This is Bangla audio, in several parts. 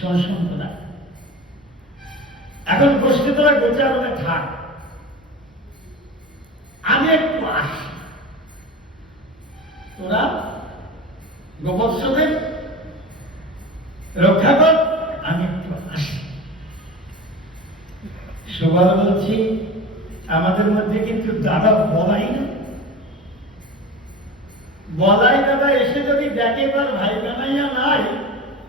সসম্পদা। এখন গোষ্ঠী তোরা গোচারণে থাক, আমি একটু আসি, তোরা গোবৎসদের রক্ষা কর, আমি একটু আসি। সুবল বলছি, আমাদের মধ্যে কিন্তু দাদা বলাই না, বলাই দাদা এসে যদি দেখে তার ভাই কানাইয়া নাই,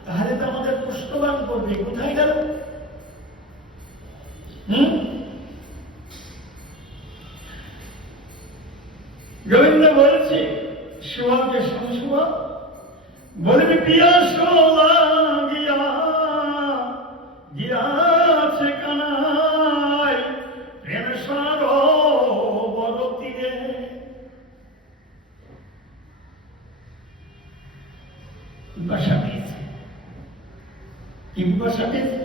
তাহলে তো আমাদের পুষ্টবান করবে, কোথায় গেল? গোবিন্দ বলছে সুবলকে, শুভ বলবি পিয়াস লাগিয়া গিয়াছে কানাই প্রেম সরোবর তীরে। পিপাসা পেয়েছে। কি পিপাসা পেয়েছে?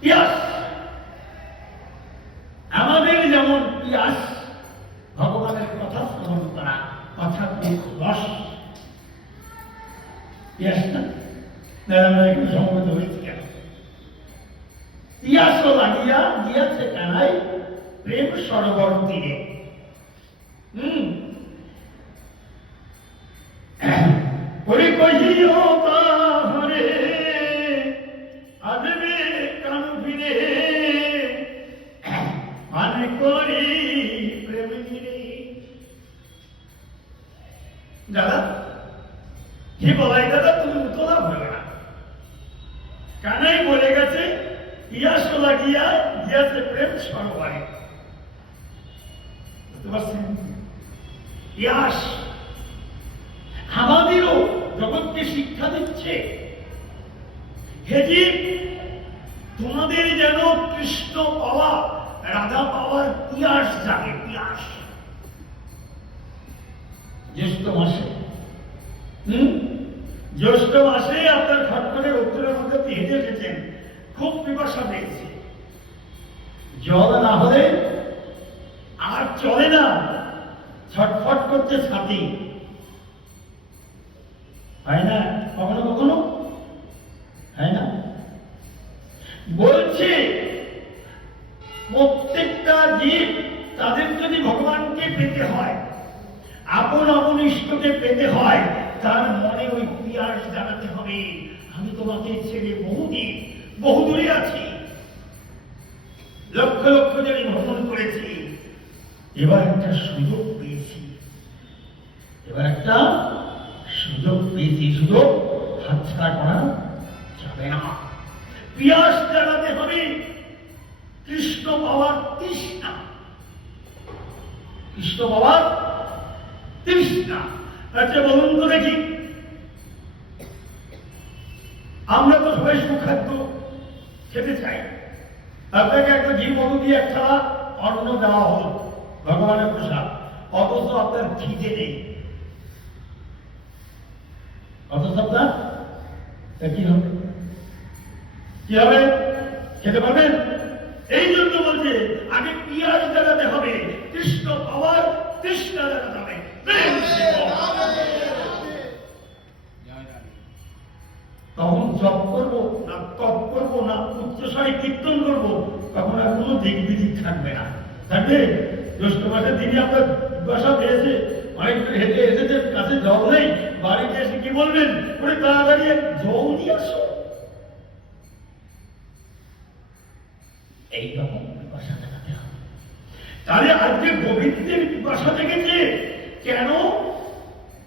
পিয়াস। আমাদের যেমন পিয়াস ভগবানের কথা শ্রবণ করা, কথা রস, পিয়াস না? আমরা একটু সমবেত হয়েছি কেন? পিয়াসও লাগিয়া গিয়াছে কানাই প্রেম সরোবর তীরে। ওরে কহিও তাহারে আসবে কান ফিরে, মানে করি প্রেম নিরে। দাদা কি বলাই দাদা, তুমি উতলা ভেবে না, কানাই বলে গেছে পিয়াস লাগিয়া গিয়াছে প্রেম সরোবরে। বুঝতে পারছেন? পিয়াস আমাদেরও জগৎকে শিক্ষা দিচ্ছে, হেজি তোমাদের যেন কৃষ্ণ পাওয়া, রাধা পাওয়ার পিয়াস জাগে। পিয়াস জ্যৈষ্ঠ মাসে, জ্যৈষ্ঠ মাসে আপনার খটখটের উত্তরের মধ্যে হেঁটে এসেছেন, খুব পিপাসা পেয়েছে, জল না হলে আর চলে না, ছটফট করতে ছাতি, হয় না? কখনো কখনো হয় না? বলছে প্রত্যেকটা জীব তাদের যদি ভগবানকে পেতে হয়, আপন আপন ইষ্টকে পেতে হয়, তার মনে ওই পিয়াস জাগাতে হবে। আমি তোমাকে ছেড়ে বহুদিন বহুদূরে আছি, লক্ষ লক্ষ জনে ভ্রমণ করেছি, এবার একটা সুযোগ পেয়েছি, এবার একটা সুযোগ পেয়েছি, সুযোগ হাতছাড়া করা যাবে না। পিয়াস জাগাতে হবে, কৃষ্ণ পাওয়ার তৃষ্ণা, কৃষ্ণ পাওয়ার তৃষ্ণা। আচ্ছা বলুন তো দেখি, আমরা তো সবাই সুখাদ্য খেতে চাই, আপনাকে একটা ঘি মধু দিয়ে একটা অন্ন দেওয়া হল, ভগবানের প্রসাদ, অথচ আপনার খিদে নেই, অথচ আপনার কি হবে? কি হবে? খেতে পারবেন? এই জন্য বলছে আগে পিয়াস জাগাতে হবে, কৃষ্ণ পাওয়ার তৃষ্ণা জাগাতে হবে। তখন জপ করবো না, তপ করবো না, উচ্চস্বরে কীর্তন করবো, তখন আর কোনো দিক বিদিক থাকবে না। থাকবে জ্যৈষ্ঠ মাসের দিনে আপনার বাসা পেয়েছে, অনেক হেঁটে এসেছে, কাছে জল নেই, বাড়িতে এসে কি বলবেন? ওরে তাড়াতাড়ি জল নিয়ে আসো। এইরকম পিপাসা দেখাতে হবে। তাহলে আজকে গোবিন্দের পিপাসা দেখেছে কেন?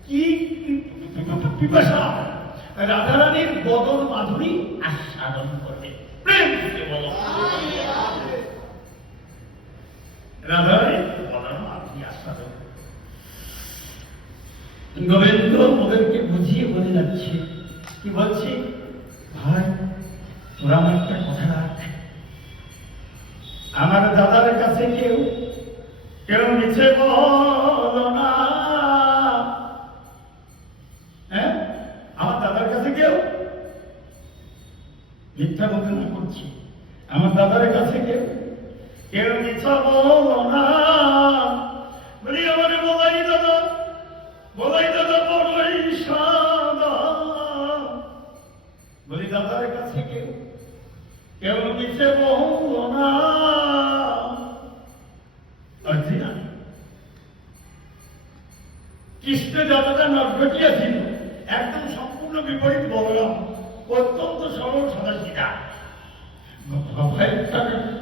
কি পিপাসা? রাধারানীর বদন মাধুরী আস্বাদন করবে। প্রেম বলো, রাধারানীর বদন মাধুরী আস্বাদন। গোবিন্দ ওদেরকে বুঝিয়ে বলে যাচ্ছে, কি বলছে? ভাই তোরা আমার একটা কথা রাখ, আমার দাদার কাছে কেউ কেউ মিছে বলো না। হ্যাঁ, আমার দাদার কাছে কেউ মিথ্যা বলতে না করছি, আমার দাদার কাছে কেউ কেউ মিথ্যা বলো না। বলি আমার বলাই দাদা, বলাই দাদা বড়ই সাদা, বলি দাদার কাছে কেউ কেউ মিশে বহু না অর্জিনা কৃষ্ণ যতটা নটঘটিয়া ছিল একদম সম্পূর্ণ বিপরীত বলরাম অত্যন্ত সরল সাদাসিধা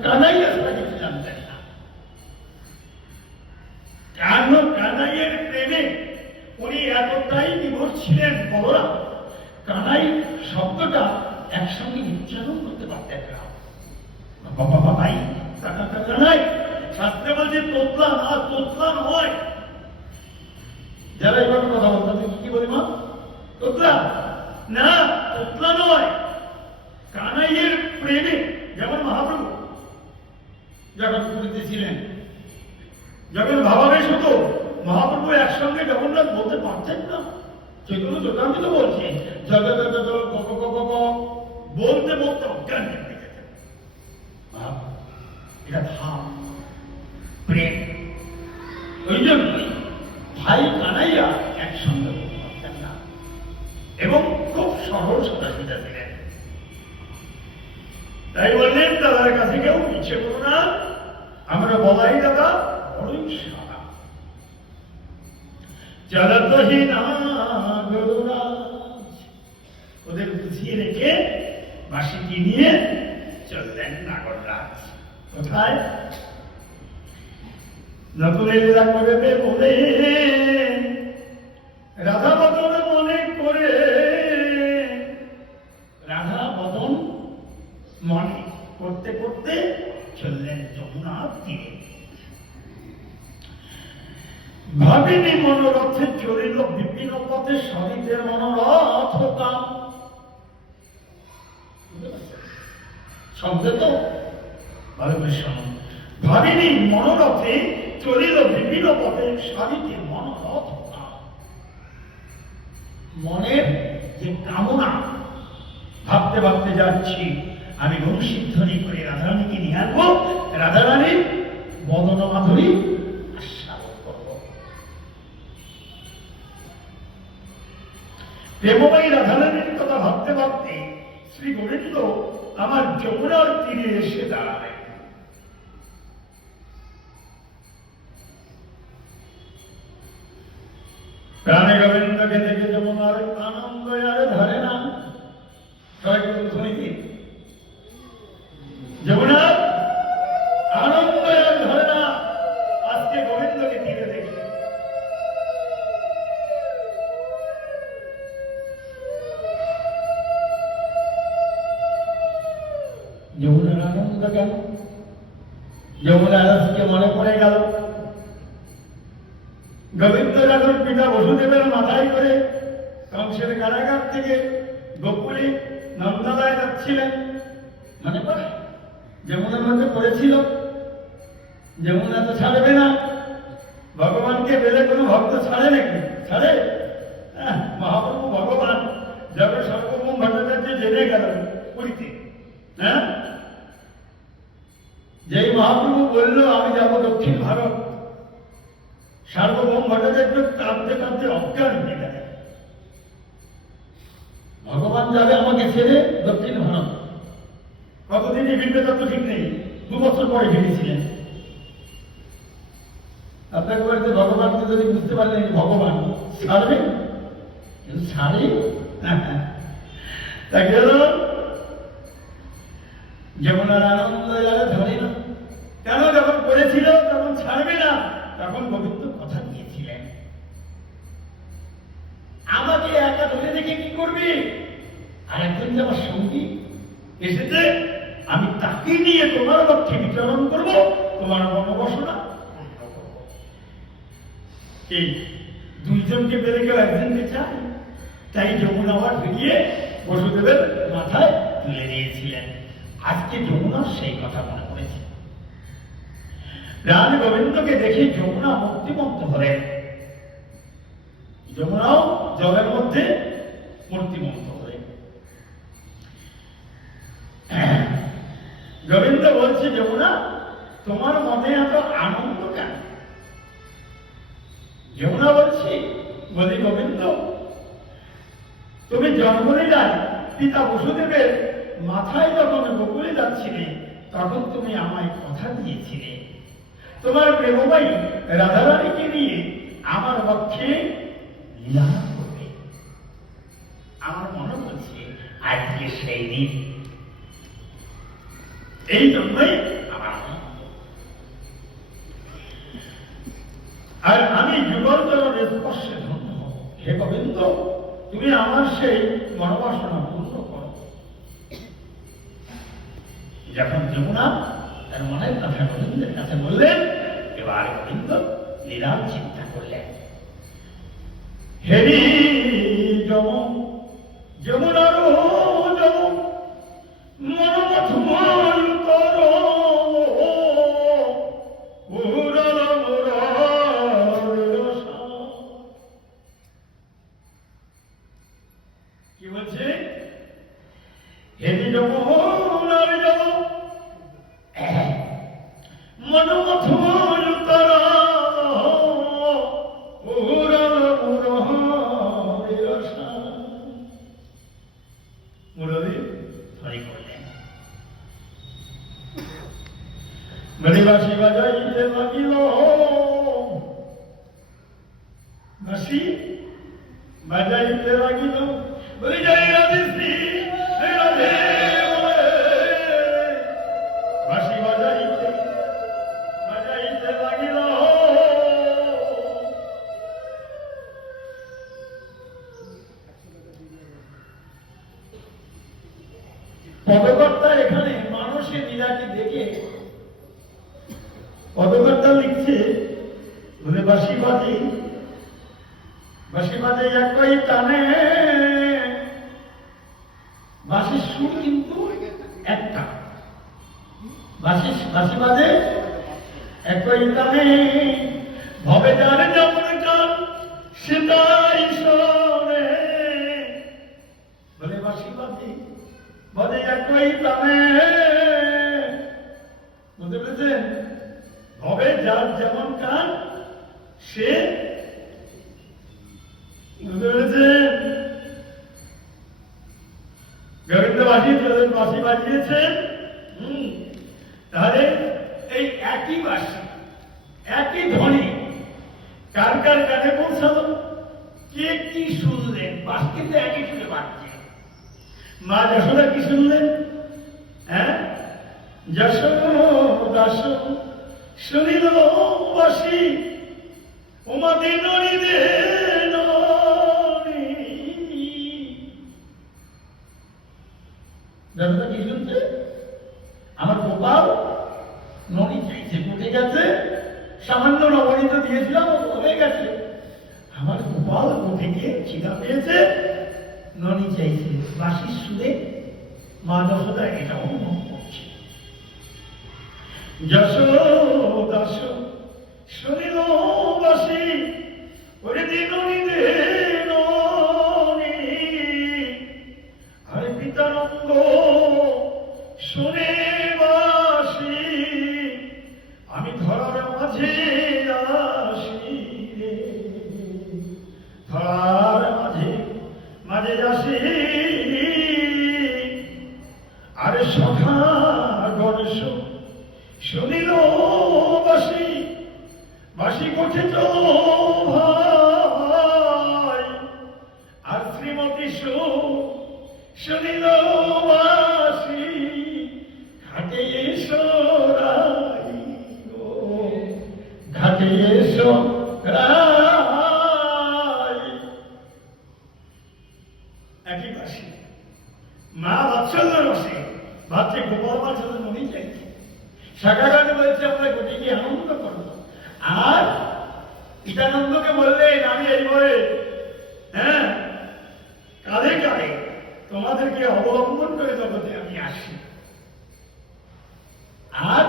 কানাইয়া ছাড়া কিছু জানতেন না। কানাইয়ের প্রেমে উনি এতটাই নির্ভর ছিলেন বলরাম কানাই শব্দটা একসঙ্গে উচ্চারণ করতে পারতেন না। বাবা ভাই কানাই শাস্ত্রে বলছে তোতলা না তোতলা নয়। যারা এভাবে কথা বলতেন কি বলি মা তোতলা না তোতলা নয়। কানাইয়ের প্রেমে যেমন মহাপ্রভু যখন পুরীতে ছিলেন যখন ভাবাবেশ হতো মহাপ্রভু একসঙ্গে জগন্নাথ বলতে পারতেন না। সেগুলো যোগান্বিত বলছে বলতে বলতে অজ্ঞান হয়ে যেতেন। এটা ভাব প্রেম। ওই জন্যই ভাই কানাইয়া একসঙ্গে বলতে পারতেন না এবং খুব সরল সাদাসিধা ছিলেন। তাই বললেন দাদার কাছে কেউ ইচ্ছে করো না আমরা বলাই দাদা বড়ই সাদা চলতহি না গরুরাজ। ওদের বুঝিয়ে রেখে বাঁশিটি নিয়ে চললেন নাগররাজ। কোথায় নকুলের লীলা করবে বলে রাধা বদন মনে করে রাধা বদন মনে করতে করতে চললেন যমুনার তীরে। ভাবিনি মনোরথে চলিল বিপিন পথে সরিতে মনোরথ কাম। শব্দ তো ভালো করে শোনো। ভাবিনি মনোরথে চলিল বিপিন পথে সরিতে মনোরথ কাম। মনের যে কামনা ভাবতে ভাবতে যাচ্ছি আমি বংশীধ্বনি করে রাধারানীকে নিয়ে আসবো রাধারানীর বদন মাধুরী আস্বাদন করব। প্রেমময়ী রাধারানীর কথা ভাবতে ভাবতে শ্রী গোবিন্দ আমার যমুনার তীরে এসে দাঁড়ালেন। প্রাণে গোবিন্দকে দেখে যমুনার আনন্দ আর ধরে না। যমুনার আনন্দ আর ধরে না। আজকে গোবিন্দকে তীরে দেখে যমুনার আনন্দ গেল। যমুনার আজকে মনে পড়ে গেল গোবিন্দ যখন পিতা বসুদেবের মাথায় করে কংসের কারাগার থেকে গোকুলে নন্দালয়ে যাচ্ছিলেন মনে পড়ে যমুনার মধ্যে পড়েছিল। যমুনা তো ছাড়বে না। ভগবানকে পেলে কোনো ভক্ত ছাড়ে নাকি? ছাড়ে? মহাপ্রভু ভগবান যখন সর্বভৌম ভট্টাচার্য জেনে গেল পুরীতে, হ্যাঁ যেই মহাপ্রভু বলল আমি যাব দক্ষিণ ভারত, সার্বভৌম ভট্টাচার্য কাঁদতে কাঁদতে অজ্ঞান হয়ে গেল। ভগবান যাবে আমাকে ছেড়ে দক্ষিণ ভারত। কতদিনই ফিরবে তত ঠিক নেই। 2 বছর পরে ফিরেছিলেন। আপনাকে বলতে ভগবানকে যদি বুঝতে পারলেন ভগবান ছাড়বে কিন্তু ছাড়ে তা গেল যমুনার আনন্দ ধরে না। কেন? যখন পড়েছিল তখন ছাড়বে না। তখন গোবিন্দ কথা দিয়েছিলেন আমাকে একা ধরে দেখে কি করবি? আর একজন যে আমার সঙ্গী এসেছে আমি তাকে নিয়ে তোমার লক্ষ্যে বিচরণ করব, তোমার মনোবাসনা পূর্ণ করব। এই 2 জনকে পেরে কেউ একজনকে চায়। তাই যমুনা আবার ফিরিয়ে বসুদেবের মাথায় তুলে দিয়েছিলেন। আজকে যমুনার সেই কথা মনে পড়েছে। রাধা গোবিন্দকে দেখে যমুনা মূর্তিমন্ত হলেন। যমুনাও জলের মধ্যে মূর্তিমন্ত হলেন। গোবিন্দ বলছে যমুনা তোমার মনে এত আনন্দ কেন? যমুনা বলছি বলি গোবিন্দ তুমি জন্ম নিলাম পিতা বসুদেবের মাথায় যখন বকুলে যাচ্ছিলে তখন তুমি আমায় কথা দিয়েছিলে তোমার প্রেমময়ী রাধারানীকে নিয়ে আমার পক্ষে লীলা করবে। আমার মনে বলছে আজকে সেই দিন। এই জন্যই আমার আর আমি যুগলচরণের স্পর্শে ধন্য হব। হে গোবিন্দ, তুমি আমার সেই মনোবাসনা পূর্ণ করো। যখন যমুনা তার মনের কথা গোবিন্দের কাছে বললেন, এবার গোবিন্দ লীলার চিন্তা করলেন। হেরি যমুনার যমুন মনমথ ময়ূর কি বলছে? হেরি যমুনার যমুন মনমথ বাঁশি বাজাইতে লাগিল, বাঁশি বাজাইতে লাগিল, বলি যাই রাধেছি রাধে বাঁশি বাজাইতে বাজাইতে লাগিল। পদকর্তা এখানে মানুষের লীলাটি দেখে পদকর্তা লিখছে, বলে বাঁশি বাজে একই টানে, বাঁশির সুর কিন্তু একটা, বাঁশি বাজে একই টানে, ভবে যার যেমন গান সেটাই শোনে। বলে বাঁশি বাজে একই টানে, বুঝতে পেরেছেন? হবে যার যেমন কান সে, বুঝতে পেরেছেন? গোবিন্দ বাঁশি বাজিয়েছেন। তাহলে এই একই বাঁশি একই ধ্বনি কার কার কানে পৌঁছালো, কে কি শুনলেন? বাঁশি কিন্তু একই শুনে বাজছে। মা যশোদা কি শুনলেন? হ্যাঁ, যশোদা শুনিল বাঁশি উমাদি নড়ি দে যশোদা কি শুনছে? আমার গোপাল নড়ি চাইছে, উঠে গেছে, সামান্য নবনীত দিয়েছিলাম হয়ে গেছে, আমার গোপাল উঠে গিয়ে খিদা পেয়েছে, নড়ি চাইছে। বাঁশির সুরে মা যশোদা এটা অনুভব করছে। যশোদা শুনিল বাঁশি ওরে দিননি দে ননি, আরে পিতানন্দ শুনে বাঁশি আমি ধরার মাঝে আসি রে, ধরার মাঝে আসি, আরে সখা গণেশ শুনিল বাঁশি কোঠে তো ভাই, আর শ্রীমতী শুনিল বাঁশি ঘাটে এসো রাই, ঘাটে এসো রাই। একই বাঁশি, মা বাৎসল্য রসে ভাবছে গোপাল বাচ্চাদের মনেই চাইছে। শাখাগান বলছে আমরা গোটিকে আনন্দ করবো, আর পিতানন্দকে বললেন আমি এই বয়ে হ্যাঁ কাঁধে কাঁধে তোমাদেরকে অবলম্বন করে জগতে আমি আসি। আর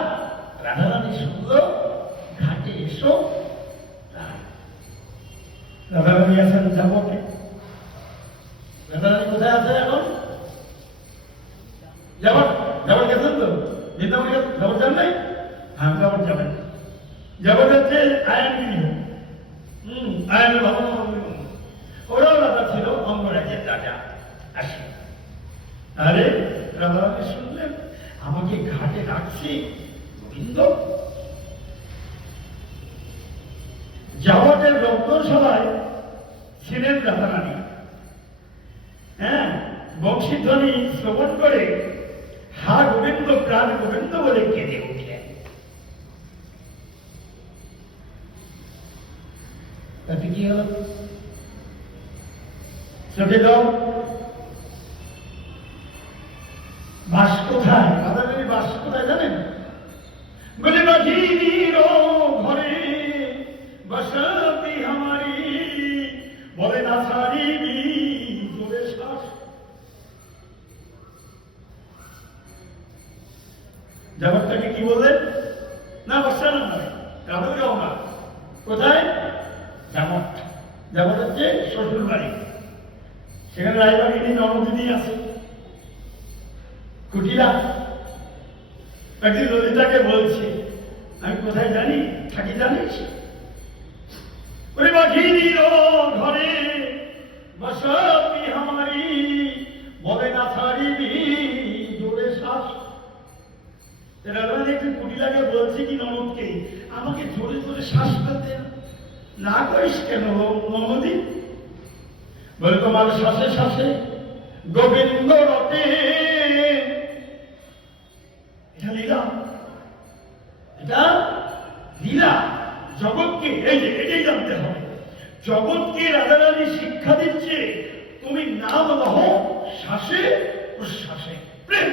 রাধারানী শুনল ঘাটে এসো, রাধারানী আছেন যাবকে। রাধারানী কোথায় আছে এখন? যাবার গেছেন তো বৃন্দাবন, যাবার যান নাই? হ্যাঁ যাবার যাবেন। যাবার হচ্ছে আয়ানগিরি, আয়ানের ভবন, ওরাও রাজা ছিল, অঙ্গরাজ্যের রাজা। আসি আরে রাধা রাধারানী শুনলেন আমাকে ঘাটে রাখছি গোবিন্দ। যাওয়াটের রত্নসভায় ছিলেন রাধারানী। হ্যাঁ, বংশীধ্বনি শ্রবণ করে হা গোবিন্দ প্রাণ গোবিন্দ বলে কেঁদে উঠলেন। তাতে কি হল? চোখে জল। বাস কোথায়? রাধারানীর বাস কোথায় জানেন? বলে বাঘিনীর ঘরে বসতি হামারি, বলে না ছাড়িবি জোরে শ্বাস। জগৎটাকে কি বললেন? না বসানো নয়, রাধাগাঁও না। কোথায়? জামট। জামট হচ্ছে শ্বশুর বাড়ি। সেখানে রায়বাড়িনী নবদিনী আছে। কুটিরা একদিন ললিতাকে বলছে, আমি কোথায় জানি থাকি জানিস? ওরে বাঘিনীর ঘরে বসতি হামারি, বলে না ছাড়িবি জোরে শ্বাস। রাধারানী একটু কুটিলাকে বলছে কি ননদকে, আমাকে জোরে জোরে শ্বাস ফেলতে না করিস কেন ননদি? বলে তোমার শ্বাসে শ্বাসে গোবিন্দ রটে। এটা লীলা, এটা লীলা। জগৎকে এই যে এটাই জানতে হবে, জগৎকে রাধারানী শিক্ষা দিচ্ছে তুমি নাম লহ শ্বাসে প্রশ্বাসে। প্রেম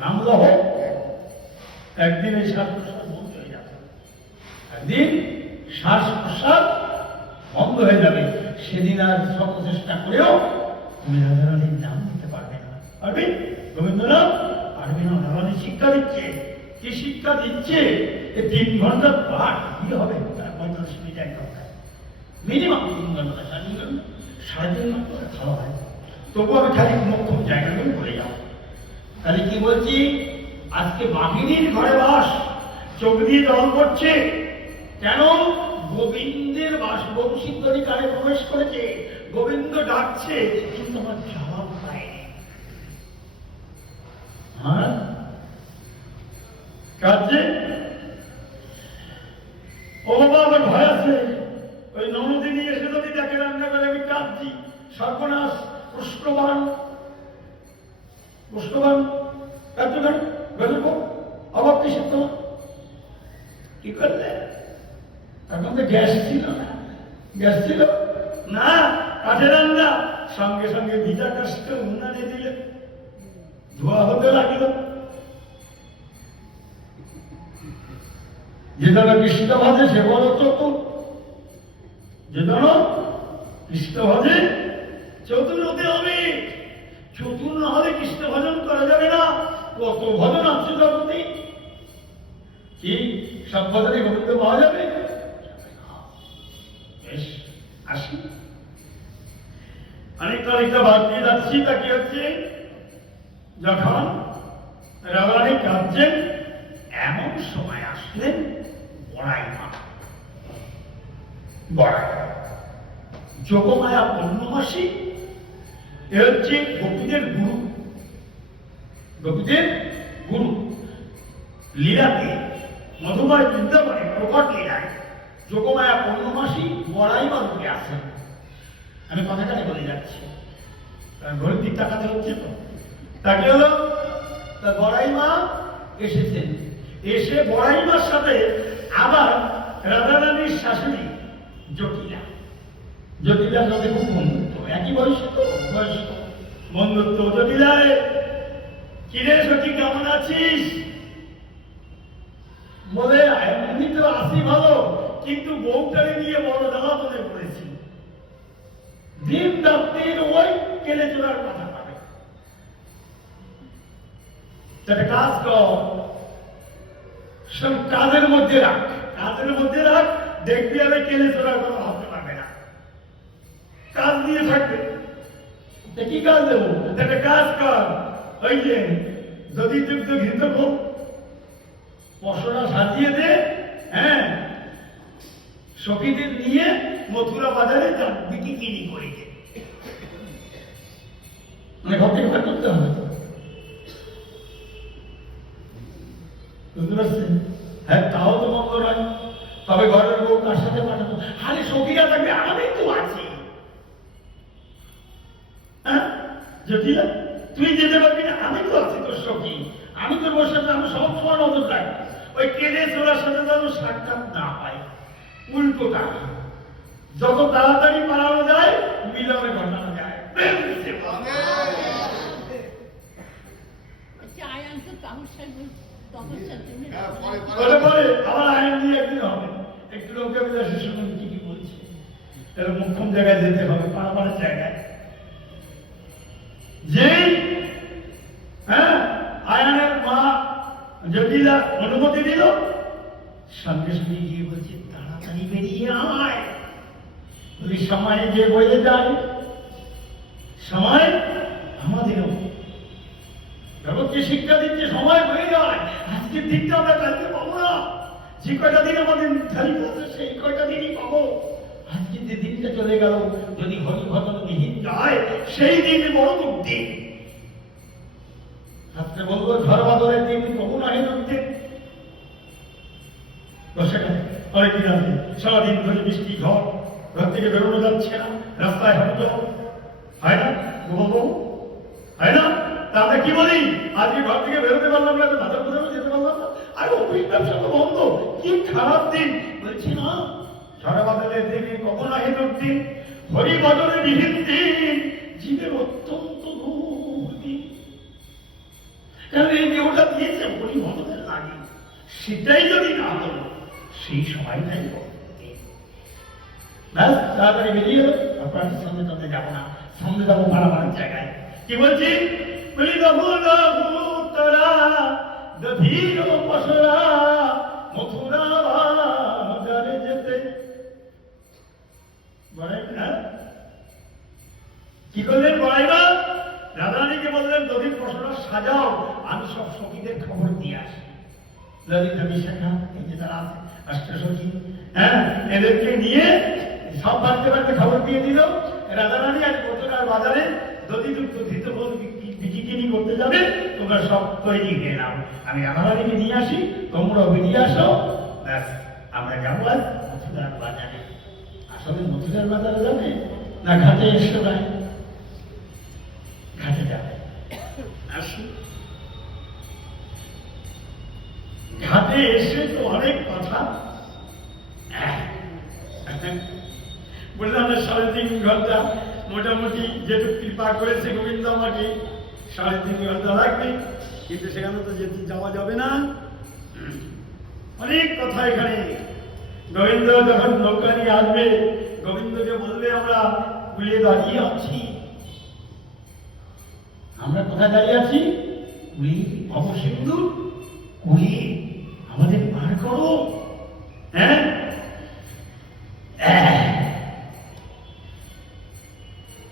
নাম লহ। একদিন এই শ্বাস প্রশ্বাস বন্ধ হয়ে যাবে, একদিন শ্বাস প্রশ্বাস বন্ধ হয়ে যাবে। সেদিন আর সব চেষ্টা করেও তুমি রাধারানীর নাম নিতে পারবে না। পারবে? গোবিন্দ নাম পারবে না। রাধারানী শিক্ষা দিচ্ছে। কি শিক্ষা দিচ্ছে? 3 ঘন্টা পাঠ কি হবে? 45 মিনিট 1 ঘন্টা, মিনিমাম 3 ঘন্টা, 3.5 ঘন্টা, 3.5 ঘন্টা খাওয়া হয়। তবু আমি খালি মোক্ষম জায়গাগুলো বলে যাও। তাহলে কি বলছি? আজকে বাঘিনীর ঘরে বাস, চোখ দিয়ে জল পড়ছে কেন? গোবিন্দের বাস বংশীধ্বনি কানে প্রবেশ করেছে, গোবিন্দ ডাকছে, কিন্তু আমার জবাব পায়নি। হ্যাঁ, কাজে ও বাবা আমার ভয় আছে। ওই ননদিনী এসে যদি দেখে রান্না করে আমি কাঁদছি, সর্বনাশ। পুষ্টবান পুষ্টবান কাঁদছো কেন? বেরোবো অবাক কিসের তোমার? কি করলে? এখন তো গ্যাস ছিল না। গ্যাস ছিল না, কাঠের রান্না। সঙ্গে সঙ্গে ভিজা কাশটা উনানে দিলে ধোয়া হতে লাগল। যে যেন কৃষ্ণ ভাজে সে বড় চতুর, যে যেন কৃষ্ণ ভাজে চতুর হতে হবে। চতুর না হলে কৃষ্ণ ভজন করা যাবে না। কত ভজন আছে জগতে, কি সব ভজনে গোবিন্দ পাওয়া যাবে? বেশ, আসি। অনেকটা ভাব দিয়ে যাচ্ছি। তা কি হচ্ছে? যখন রাধারানী কাঁদছেন, এমন সময় আসলেন বড়াই মা। বড়াই যোগমায়া পূর্ণমাসী, এ হচ্ছে গোপীদের গুরু। গোপীদের গুরু লীলাকে মধুময় বৃন্দাবনে প্রকট লীলায় যোগমায়া পূর্ণমাসী বড়াই মা রূপে আসেন। আমি কথাটাই বলে যাচ্ছি, কারণ ঘরের দিক তাকাতে হচ্ছে তো। তাকে হলো তা বড়াই মা এসেছেন। এসে বড়াই মার সাথে আবার রাধারানীর শাশুড়ি জটিলা, জটিলার সাথে খুব বন্ধুত্ব, একই বয়স তো, বয়স বন্ধুত্ব। জটিলায় কিরে সখী কেমন আছিস? বলে এমনি তো আসি ভালো, কিন্তু বউটারে নিয়ে বড় জ্বালাতনে পড়েছি। দিন রাত্রির ওই কেলে চোরার কথা পাবে। একটা কাজ কর, সব কাজের মধ্যে রাখ, কাজের মধ্যে রাখ, দেখবি আর কেলে চোরার কথা ভাবতে পারবে না। কাজ দিয়ে থাকবে। কি কাজ দেবো? একটা কাজ কর, ওই যে যদি যুক্ত ঘৃত হোক পশরা সাজিয়ে দে, হ্যাঁ, সখীদের নিয়ে মথুরা বাজারে বিক্রি কিনি করে দে। মানে ঘর থেকে বের করতে হবে তো, বুঝতে পারছেন? হ্যাঁ, তাও তো মন্দ নয়। তবে ঘরের বউ কার সাথে পাঠাবো? আরে সখীরা থাকবে, আমি তো আছি। হ্যাঁ, যদি তুই যেতে পারবি না, আমি তো আছি তোর সখী, আমি তোর বসে আমি সব সময় নজর রাখবো। ওই কেঁদে চলার সাথে যেন সাক্ষাৎ না পাই, উল্টোটা যত তাড়াতাড়ি পালানো যায় মিলনে ঘটানো যায়। আমার আইন দিয়ে একদিন হবে, একটু লোকে বিলাসের সঙ্গে কি কি বলছে, এরকম মুখ্যম জায়গায় যেতে হবে, পাড়াপাড়ার জায়গায়। যেই হ্যাঁ আয়নের মা জটিলা অনুমতি দিল, সঙ্গে সঙ্গে গিয়ে বলছে তাড়াতাড়ি বেরিয়ে আয়। যদি সময় যে বয়ে যায়, সময় আমাদেরও জগৎকে শিক্ষা দিচ্ছে, সময় বয়ে যায়। আজকের দিনটা আমরা কালকে পাবো না, যে কয়টা দিন আমাদের নির্ধারিত আছে সেই কয়টা দিনই পাবো। আজকে যে দিনটা চলে গেল, যদি ঘটনা বিহীন যায়, সেই দিন বড় দিন। আজকে বলবো ঝড় বাদলের দিন কখন আগে দিন, অনেকদিন আছে, সারাদিন ধরে বৃষ্টি ঝড়, ঘর থেকে বেরোনো যাচ্ছে না, রাস্তায় হাঁটতে হয় না, বলবো হয় না? তা আমরা কি বলি, আজকে ঘর থেকে বেরোতে পারলাম না, বাজার বাজারও যেতে পারলাম না, আর অফিস ব্যবসা তো বন্ধ, কি খারাপ দিন। বলছি না, ঝড় বাদলের দিন কখন আগে দিন, হরি বদলে বিহীন দিন, জীবের অত্যন্ত দুর্দিন। কারণ এই দেহটা দিয়েছে হরি বদলের লাগে, সেটাই যদি না হলো সেই সময়টাই ব্যাস তাড়াতাড়ি বেরিয়ে গেল। আপনার সঙ্গে তাতে যাবো না, সঙ্গে যাবো পাড়াপাড়ার জায়গায়। কি বলছি, বলি তোরা গভীর পশরা মথুরা বাজারে যেতে বলেন না। কি করলেন বলাই না, রাধারানীকে বললেন গভীর পশরা সাজাও, আমি সব সখীদের খবর দিয়ে আসি। ললিতা বিশাখা এই যে তারা আছে অষ্টসখী, হ্যাঁ, এদেরকে নিয়ে সব বাড়তে বাড়তে খবর দিয়ে দিল। রাধারানী আজ মথুরার বাজারে দধিযুক্ত ধৃতফল বিক্রি করতে যাবে, তোমরা সব তৈরি হয়ে নাও, আমি রাধারানীকে নিয়ে আসি, তোমরাও বেরিয়ে আসো, ব্যাস আমরা যাবো আজ মথুরার বাজারে। আসলে মথুরার বাজারে যাবে না ঘাটে এসে নাই? ঘাটে যাবে। আসি ঘাটে এসে তো অনেক কথা বললাম, 3.5 ঘন্টা মোটামুটি যেটুকু কৃপা করেছে গোবিন্দ আমাকে, 3.5 ঘন্টা লাগবে, কিন্তু সেখানে তো যেতে যাওয়া যাবে না, অনেক কথা এখানে। গোবিন্দ যখন নৌকা নিয়ে আসবে, গোবিন্দকে বলবে আমরা কুলে দাঁড়িয়ে আছি। আমরা কোথায় দাঁড়িয়ে আছি? কুলি অবসিন্দুর কুলি, আমাদের পার করো। হ্যাঁ,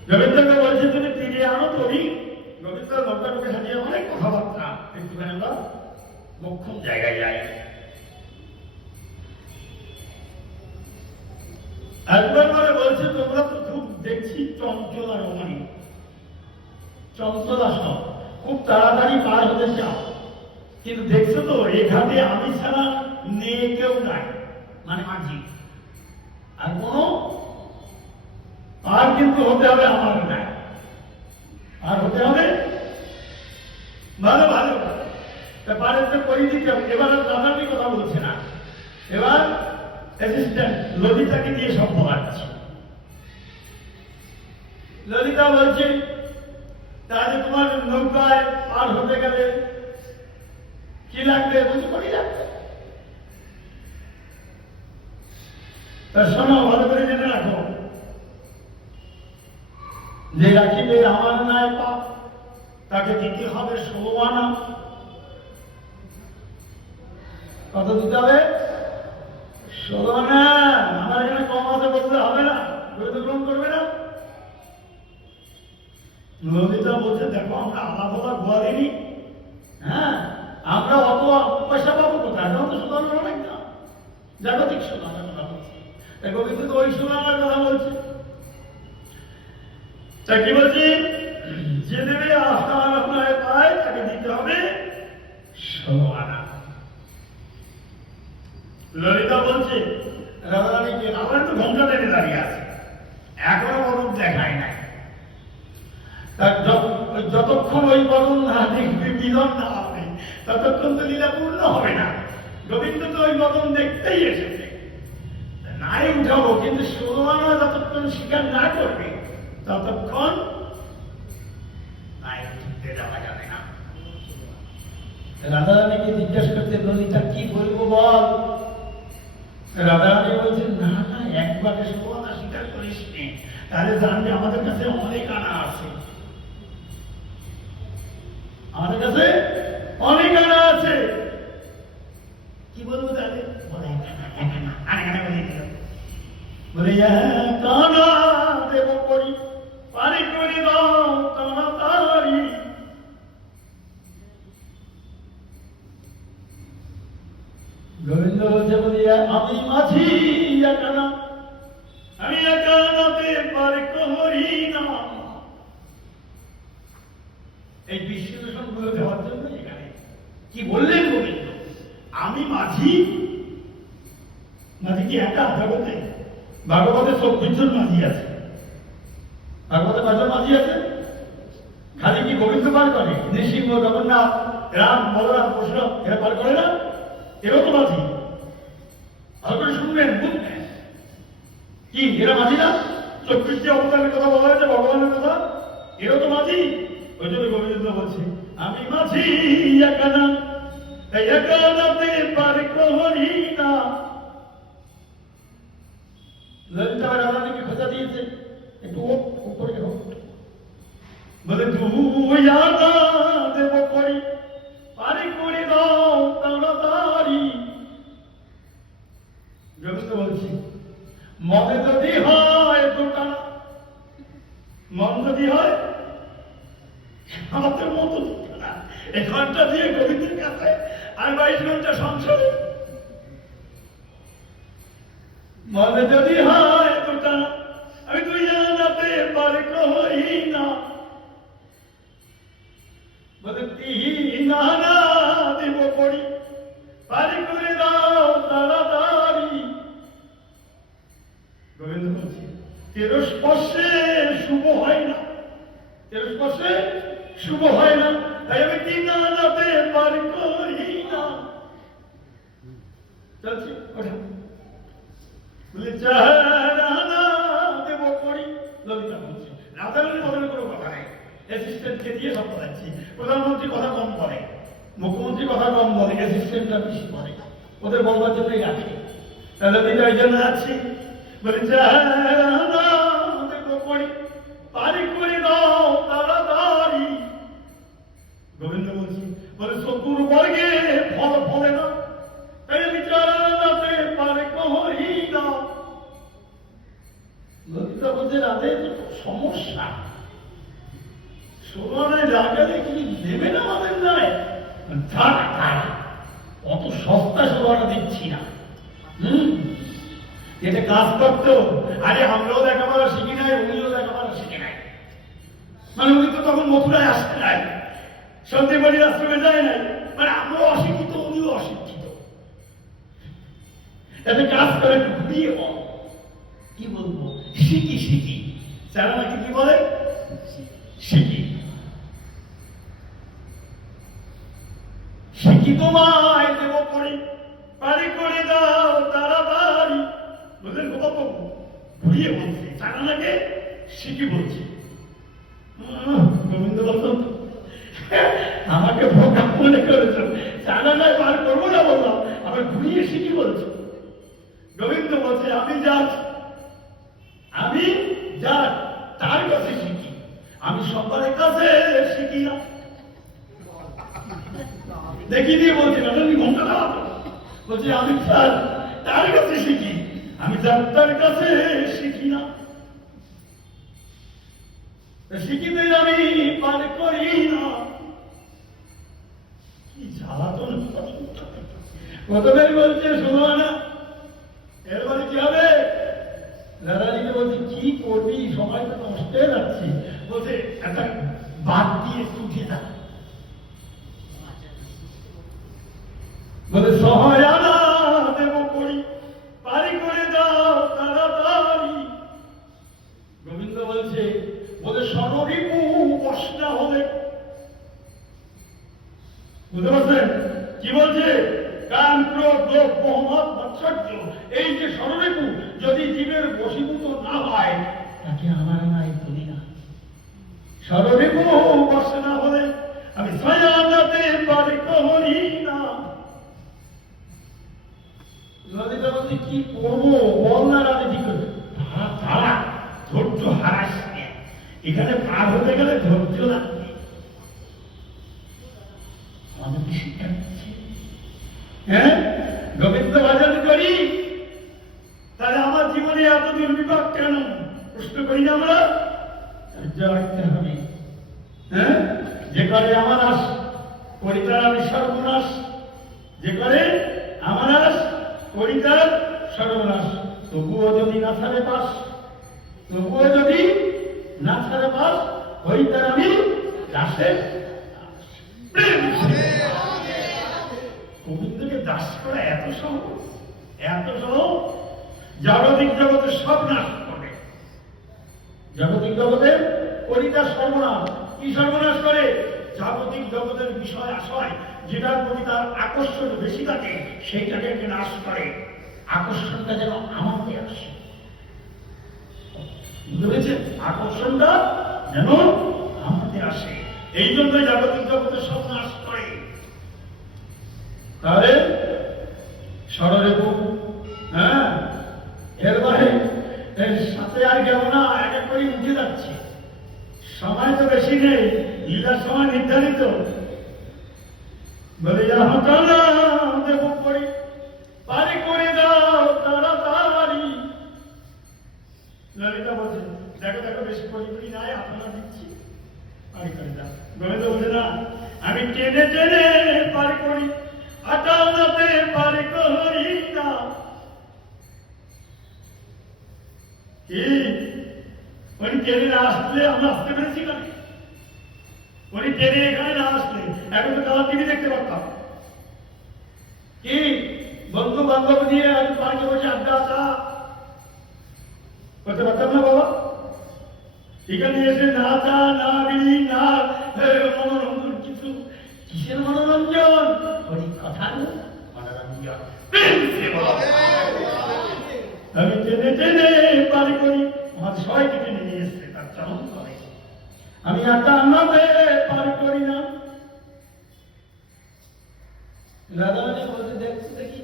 গোবিন্দকে বলছে তুমি তীরে আনো তরি। গোবিন্দ নৌকাটাকে সাজিয়ে অনেক কথাবার্তা, একটুখানি আমরা মোক্ষম জায়গায় যাই। একবার মানে বলছে তোমরা তো খুব দেখছি চঞ্চলা রমণী, চঞ্চলা সব খুব তাড়াতাড়ি পার হতে চাও, কিন্তু দেখছো তো এ ঘাটে আমি ছাড়া নেই, কেউ নাই, মানে মাঝি, আর কোনো পার কিন্তু হতে হবে আমার নাই, আর হতে হবে ভালো ভালো পারের তো করে দিতে হবে। এবার রাধারানী কথা বলছে না, এবার অ্যাসিস্ট্যান্ট ললিতাকে দিয়ে সব বলাচ্ছে। ললিতা বলছে তাহলে তোমার নৌকায় পার হতে গেলে কি লাগবে? বলছে করি লাগবে। তা শোনো, ভালো করে জেনে রাখো, যে রাখিবে আমার নাই পাপ, তাকে দিতে হবে 16 আনা। কত দিতে হবে? 16 আনা। আমার এখানে কম আছে বলতে হবে না, গ্রহণ করবে না। ললিতা বলছে দেখো আমরা আলাদা গোয়ালিনি, হ্যাঁ, আমরা অত পয়সা পাবো কোথায়? তো সোনার অনেক না, জাগতিক সোনার কথা বলছে। গোবিন্দ তো ওই সোনার কথা বলছে। তা কি বলছি, যে দেবে আহার আপনার পায় তাকে দিতে হবে 16 আনা। ললিতা বলছে রাধারানীকে, আমার তো ঘন্টা টেনে দাঁড়িয়ে আছে, এখনো বরণ দেখায় নাই। যতক্ষণ ওই বরণ না দেখবে, মিলন না হবে, ততক্ষণ তো লীলা পূর্ণ হবে না। গোবিন্দ তো ওই বরণ দেখতেই এসেছে, নাই উঠাবো, কিন্তু 16 আনা যতক্ষণ স্বীকার না করবে ততক্ষণ নাই উঠতে দেওয়া যাবে না। রাধারানীকে জিজ্ঞাসা করতে, ললিতা কি বলবো বল? রাধারানী বলছেন, না না, একবারে 16 আনা স্বীকার করিস নি, তাহলে জানবে আমাদের কাছে অনেক আনা আছে, আমাদের কাছে অনেক আনা আছে। কি বলবো তাহলে? বলে বলে কানা দেব করি, পারি করি দাও তাড়াতাড়ি। গোবিন্দ বলছে, বলিয়া আমি মাঝি একানা, আমি একানাতে পারি করি না। এই বিশ্লেষণ গুলো দেওয়ার জন্য এখানে কি বললেন গোবিন্দ? আমি মাঝি, মাঝি কি একা? জগতে ভাগবতে 24 জন মাঝি আছে, ভাগবতে কয়জন মাঝি আছে? খালি কি গোবিন্দ পার করে? নৃসিংহ, জগন্নাথ, রাম, বলরাম, পরশুরাম এরা পার করে না? এরাও তো মাঝি। ভালো করে শুনবেন, বুঝবেন কি এরা মাঝি না? 24টি অবতারের কথা বলা হয়েছে, ভগবানের কথা, এরাও তো মাঝি। ওই জন্য গোবিন্দ বলছে, আমি মাঝি একানা, একানাতে পার করি না। ললিতা রাধারানীকে খোঁজা দিয়েছে, একটু উপরে হোক, বলে 2 আনা দেব করি, পারি করি দাও তাড়াতাড়ি। গোবিন্দ বলছি, মনে যদি হয় 2 টানা, মন যদি হয় আমাদের মতো 2 টানা, এই ঘন্টা দিয়ে গোবিন্দের কাছে আর 22 ঘন্টা সংসারে। মনে যদি হয় 2 টানা, আমি 2 আনাতে পার করি না। বলে 3 আনা দেব করি, পারি করে দাও তাড়াতাড়ি। গোবিন্দ বলছে, 13 স্পর্শে শুভ হয় না, 13 স্পর্শে শুভ হয় না, তাই আমি 3 আনাতে পার করি না। চলছে ওঠা, বলে 4 আনা দেব করি। ললিতা বলছে, রাধারানীর বদলে কোনো কথা নেই, অ্যাসিস্ট্যান্টকে দিয়ে সব বলাচ্ছি। প্রধানমন্ত্রী কথা কম বলে, মুখ্যমন্ত্রী কথা কম বলে, অ্যাসিস্ট্যান্টরা বেশি বলে, ওদের বলবার জন্যই রাখে। তাহলে ললিতা ওই জন্য আছি, বলে 4 আনা দেব করি, পারি করে দাও তাড়াতাড়ি। গোবিন্দ বলছি, বলে শত্রুর বর্গে ফল ফলে না, তাই আমি 4 আনাতে পারি করি না। ললিতা বলছে, রাধে তো সমস্যা, 16 আনায় লাগালে কি নেবে না আমাদের নয়? অত সস্তা 16 আনা দিচ্ছি না। এটা কাজ করতো। আরে আমরাও লেখাপড়া শিখি নাই, উনিও লেখাপড়া শিখে নাই, মানে উনি তো তখন মথুরায় আসতে নাই, সন্দীপনির আশ্রমে যায় নাই, মানে আমরাও অশিক্ষিত, উনিও অশিক্ষিত। এতে কাজ করে ঘুরিয়ে বল, কি বলবো, শিখি শিখি। যারা নাকি কি বলে শিখি, শিখি তোমায় দেব করি, পারি করে দাও তাড়াতাড়ি। বুঝলেন গোপাল বাবু, ঘুরিয়ে বলছি, যারা নাকি শিখি বলছি। গোবিন্দ বলতাম, আমাকে বোকা মনে করেছ, জানা নয় পার করবো না বললাম, আবার ঘুরিয়ে শিখি বলছো। গোবিন্দ বলছে, আমি যা তার কাছে শিখি, আমি সবার কাছে শিখি না। দেখি দিয়ে বলছি, রাধারানী ঘন্টা দাও, বলছে আমি তার কাছে শিখি, আমি যার কাছে শিখি না। শিখিতে আমি পার করি না। কি জ্বালাতন! প্রথমে বলছে 16 আনা, এরপরে কি হবে? রাধারানীকে বলছে, কি করবি, সময় তো নষ্ট হয়ে যাচ্ছে। বলছে, একটা বাদ দিয়ে তুঠে দাও। বলে সহায়না দেব করি, পারি করে দাও তাড়াতাড়ি। গোবিন্দ বলছে, বলে সর্বরিপু বশ না হলে, বুঝতে পারছেন কি বলছে? কাম, ক্রোধ, লোভ, মোহ, মদ, মাৎসর্য, এই যে সর্বরিপু যদি জীবের বশীভূত না হয়, তাকে আমার নাই বলি না। সর্বরিপু বশ না হলে আমি সয়ানাতে পারি করি না। ললিতা বলছে, কি করবো বল না রাজা, কি করবে? তারা ধৈর্য হারাস, এখানে পার হতে গেলে ধৈর্য লাগবে। আমাদেরকে শিক্ষা দিচ্ছে, হ্যাঁ, গোবিন্দ ভজন করি, তাহলে আমার জীবনে এত দুর্বিপাক কেন? প্রশ্ন করি না আমরা? ধৈর্য রাখতে হবে। হ্যাঁ, যে করে আমার আস, করি তার আমি সর্বনাশ। যে করে আমার আস, করি তার সর্বনাশ। তবুও যদি না ছাড়ে পাস, তবুও যদি না ছাড়ে পাস, হই তার আমি দাসের। গোবিন্দকে দাস করা এত সহজ, এত সহজ। জাগতিক জগতের সব নাশ করে, জাগতিক জগতের করিতার সর্বনাশ। কি সর্বনাশ করে? জাগতিক জগতের বিষয় আশয় যেটার প্রতি তার আকর্ষণ বেশি থাকে, সেইটাকে নাশ করে। আকর্ষণটা যেন আমাকে আসে, বুঝতে পেরেছেন? আকর্ষণটা যেন আমাদের আসে, এই জন্য জাগতিক জগতের সব নাশ করে। তাহলে ষড়রেপু, হ্যাঁ, এরপরে এর সাথে আর গেল না, এক এক করে উঠে যাচ্ছে। সময় তো বেশি নেই, লীলার সময় নির্ধারিত। বলে দেব করি, পারি করে দাও তাড়াতাড়ি। ললিতা বলছে, দেখো দেখো বেশি পরিপরি নাই, আপনারা দিচ্ছি, পারি করে দাও। গোবিন্দ বলছে, না, আমি টেনে টেনে পারি করি, আটানাতে পারি করি না। কি উনি টেনে না আসলে আমরা আসতে পেরেছি না? উনি টেনে এখানে না আসলে এখন তো কালা টিভি দেখতে পারতাম। কি বন্ধু বান্ধব নিয়ে আমি পার্কে বসে আড্ডা আসা করতে পারতাম না বাবা? এখানে এসে না চা, না বিড়ি, না মনোরঞ্জন, কিছু কিসের মনোরঞ্জন? হরি কথার মনোরঞ্জন। আমি টেনে টেনে পারি করি, আমার সবাইকে টেনে নিয়ে এসছে তার চরম করে। আমি একটা আন্নাতে পারি করি না। রাধারানী বলতে, দেখছি দেখি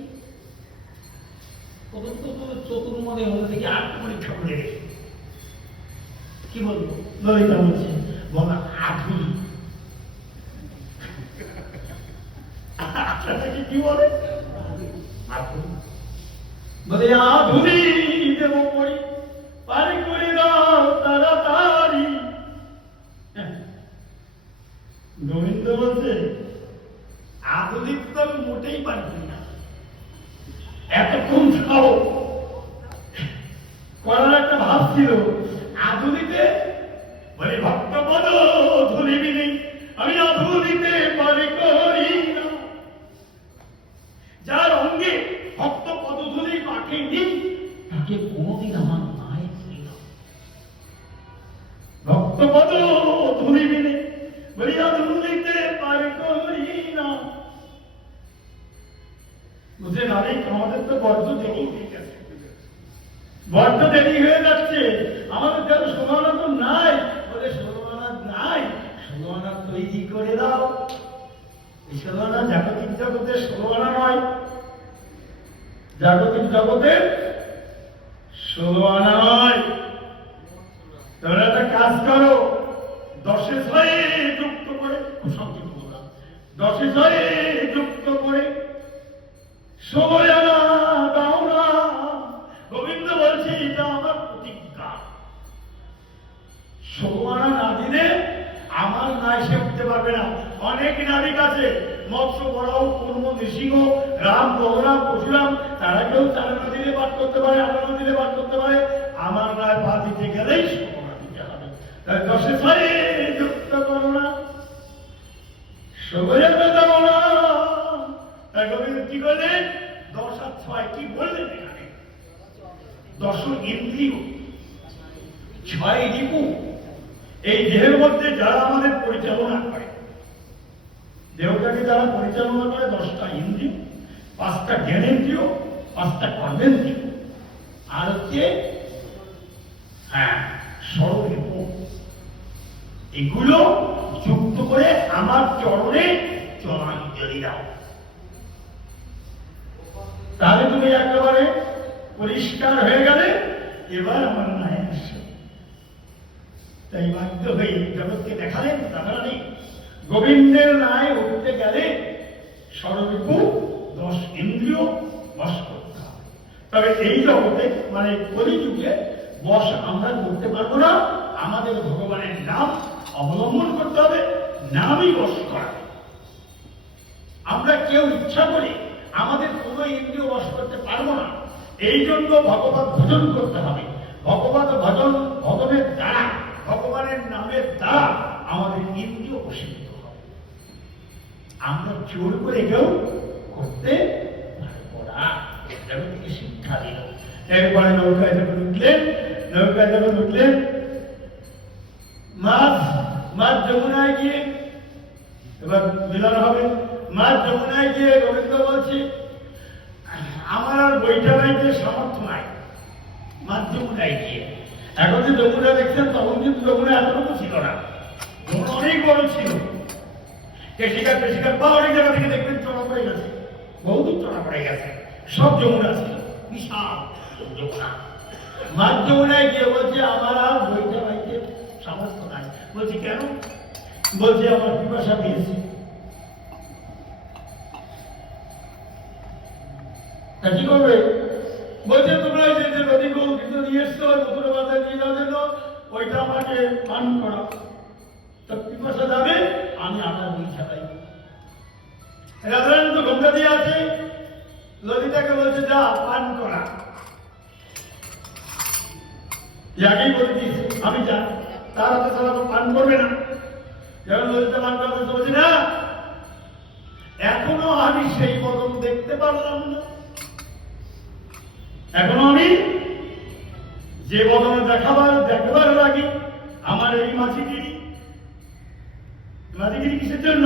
কত চতুর মনে হলো, দেখি আর পরীক্ষা করে রেখে কি বলবো? ললিতা বলছে, বলা আধুনিক। আপনাকে কি বলে? আধুনিক বলে, আধুনিক দেব করি, পারি করে দাও তাড়াতাড়ি। গোবিন্দ বলছে, আধুনিক তো আমি মোটেই পারি করি না, এতক্ষণ খাও করার একটা ভাব ছিল। আধুনিকে বলে, ভক্তপদ ধরিবিনি, আমি আধুনিকে পারি করি না। যার অঙ্গে ভক্ত পদধূলি পাঠেনি, তাকে কোনদিন আমার মায়ের ছিল। ভক্তপদ ধরিবিনি, বলি আধুনিকে পারি করি না। বুঝলেন? আরে আমাদের তো বড্ড দেরি হয়ে গেছে, বড্ড দেরি হয়ে যাচ্ছে। আমাদের যেন 16 আনা তো নাই। বলে 16 আনা নাই, 16 আনা তৈরি করে দাও। এই 16 আনা জাগতিক জগতের 16 আনা নয়, জাগতিক জগতের 16 আনা নয়। তোমরা একটা কাজ করো, 10 যুক্ত করে, সংক্ষিপ্ত বললাম, 10 যুক্ত করে 16 আনা দাও না। গোবিন্দ বলছে, এটা আমার প্রতিজ্ঞা। 16 আনা না দিলে আমার না এসে উঠতে পারবে না। অনেক নাবিক আছে, মৎস্য, বরাহ, কুর্ম, নৃসিংহ, রাম, বলরাম, পরশুরাম, তারা কেউ 4 আনা দিলে পাঠ করতে পারে, 8 আনা দিলে পাঠ করতে পারে। আমার রায় পা দিতে গেলেই 16 আনা দিতে হবে। তাই 10 যুক্ত করো সবুজে যাব না। তাই গোবিন্দ কি করলেন? 10 আর 6 কি বললেন এখানে? 10 ইন্দ্রিয়, 6 রিপু। এই দেহের মধ্যে যারা আমাদের পরিচালনা করে, দেহটাকে যারা পরিচালনা করে, 10টা ইন্দ্রিয়, 5টা জ্ঞানেন্দ্রিয়, 5টা কর্মেন্দ্রিয়, আর হচ্ছে ষড়রিপু। এগুলো যুক্ত করে আমার চরণে জলাঞ্জলি দাও, তাহলে তুমি একেবারে পরিষ্কার হয়ে গেলে। এবার আমার নায় আসে। তাই বাধ্য হয়ে জগৎকে দেখালেন রাধারানী গোবিন্দের নায় উঠতে গেলে ষড়রিপু 10 ইন্দ্রিয় বশ করতে হবে। তবে এই জগতে মানে কলিযুগে বশ আমরা করতে পারবো না। আমাদের ভগবানের নাম অবলম্বন করতে হবে, নামই বশ করা। আমরা কেউ ইচ্ছা করে আমাদের কোনো ইন্দ্রিয় বশ করতে পারবো না। এই জন্য ভগবত ভজন করতে হবে। ভগবত ভজন ভজনের দ্বারা, ভগবানের নামের দ্বারা আমাদের ইন্দ্রিয় বশীভূত হবে। আমরা জোর করে কেউ করতে পারবো না। জগৎকে শিক্ষা দিল। এরপরে নৌকায় যখন উঠলেন, মাছ যমুনায় গিয়ে এবার মিলন হবে। মাছ যমুনায় গিয়ে গোবিন্দ বলছে, আমার আর বইটা বাইতে সামর্থ্য নাই। মাছ যমুনায় গিয়ে, এখন যে যমুনা দেখছেন তখন কিন্তু যমুনা এতটুকু ছিল না, যমুনা অনেক বড় ছিল। কেশিকার বা অনেক জায়গা থেকে দেখবেন চড়া পড়ে গেছে, বহুদূর চড়া পড়ে গেছে, সব যমুনা ছিল, বিশাল যমুনা। মাছ যমুনায় গিয়ে বলছে, আমার আর বইটা বাইতে সামর্থ্য নাই। বলছি কেন? বলছে আমার পিপাসা পেয়েছে। তা কি করবে? বলছে তোমরা যে নদী কিন্তু নিয়ে এসছো নতুন বাজারে নিয়ে যাওয়ার জন্য, ওইটা আমাকে পান করা। তা পিপাসা যাবে, আমি আমার বই ছাড়াই। রাধারানী তো গঙ্গা দিয়ে আছে, ললিতাকে বলছে যা পান করা। আগেই বলে দিয়েছে আমি যা, তার হাতে ছাড়া পান করবে না। যখন ললিতা পান করতে বলছে না, এখনো আমি সেই বদন দেখতে পারলাম না। এখনো আমি যে বদনে দেখবার লাগে আমার এই মাঝিগিরি কিসের জন্য?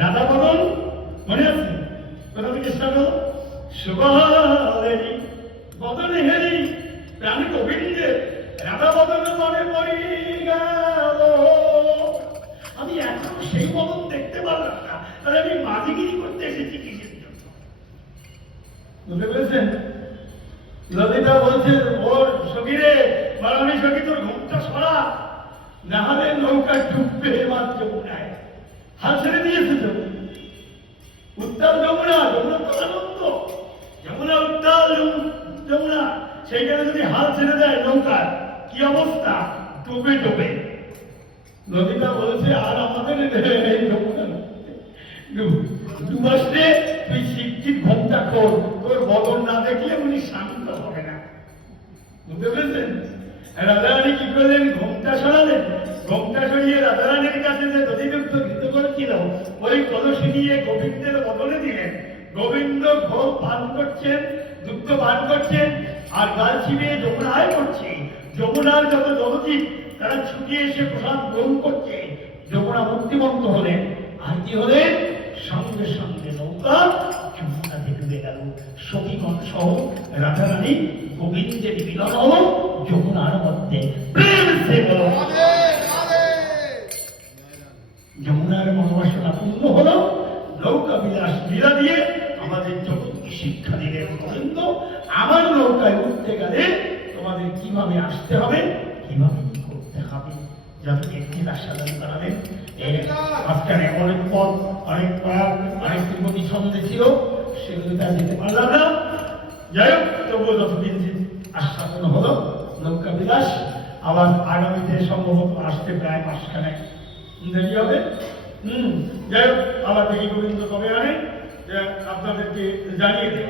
রাধা বদন মনে আছে? কোথা থেকে স্টার্ট হলো? সুবহালেরি বদনে হেরি প্রাণী গোবিন্দের রাধা বদনে মনে পড়ি গেল। আমি এখনো সেই বদন দেখতে পারলাম না, তাহলে আমি মাঝিগিরি করতে এসেছি কিসের জন্য? বুঝতে পেরেছেন? ললিতা বলছে, ওর সখীরে মারানি সখী তোর ঘুমটা সরা, না হলে নৌকা ডুববে মাছ যমুনায়। হাল ছেড়ে দিয়েছে তো, উত্তাল যমুনা, যমুনা তো আনন্দ, যমুনা উত্তাল যমুনা, সেইখানে যদি হাল ছেড়ে দেয় নৌকার কি অবস্থা? ডুবে ডুবে। ললিতা বলছে, আর আমাদের এই যমুনা ডুবাসে তুই শিবজির ঘুমটা কর, তোর বদন না দেখলে উনি শান্ত হবে না। বুঝতে পেরেছেন? রাধারানী কি করলেন? ঘুমটা সরালেন। ঘুমটা সরিয়ে রাধারানীর কাছে যে দধিযুক্ত ঘৃত করেছিল ওই কলসি নিয়ে গোবিন্দের বদলে দিলেন। গোবিন্দ ঘোর পান করছেন, দুগ্ধ পান করছেন, আর গাল চিবিয়ে যমুনায় করছে। যমুনার যত জলজীব তারা ছুটে এসে প্রসাদ গ্রহণ করছে। যমুনা মুক্তিমন্ত হলেন, আর কি হলেন? সঙ্গে সঙ্গে নৌকা যমুনাতে ডুবে গেল। সখীগণ সহ রাধারানী গোবিন্দের মিলন হল যমুনার মধ্যে। যমুনার মনোবাসনা পূর্ণ হল। নৌকা বিলাস লীলা দিয়ে আমাদের জগৎকে শিক্ষা দিলেন গোবিন্দ। আমার নৌকায় উঠতে গেলে তোমাদের কিভাবে আসতে হবে, কিভাবে কি করতে হবে, যাদেরকে লীলা সাধন করাবেন। আজকাল অনেক পথ, অনেক পাপ, অনেক শ্রীমতী ছন্দে ছিল, সেগুলো তার যেতে পারলাম না। যাই হোক, তবুও যতদিন আশ্বাসন হলো নৌকা বিলাস। আবার আগামীতে সম্ভবত আসতে প্রায় মাসখানেক দেরি হবে। যাই হোক, আবার দেখি গোবিন্দ কবে আনে আপনাদেরকে জানিয়ে দেব।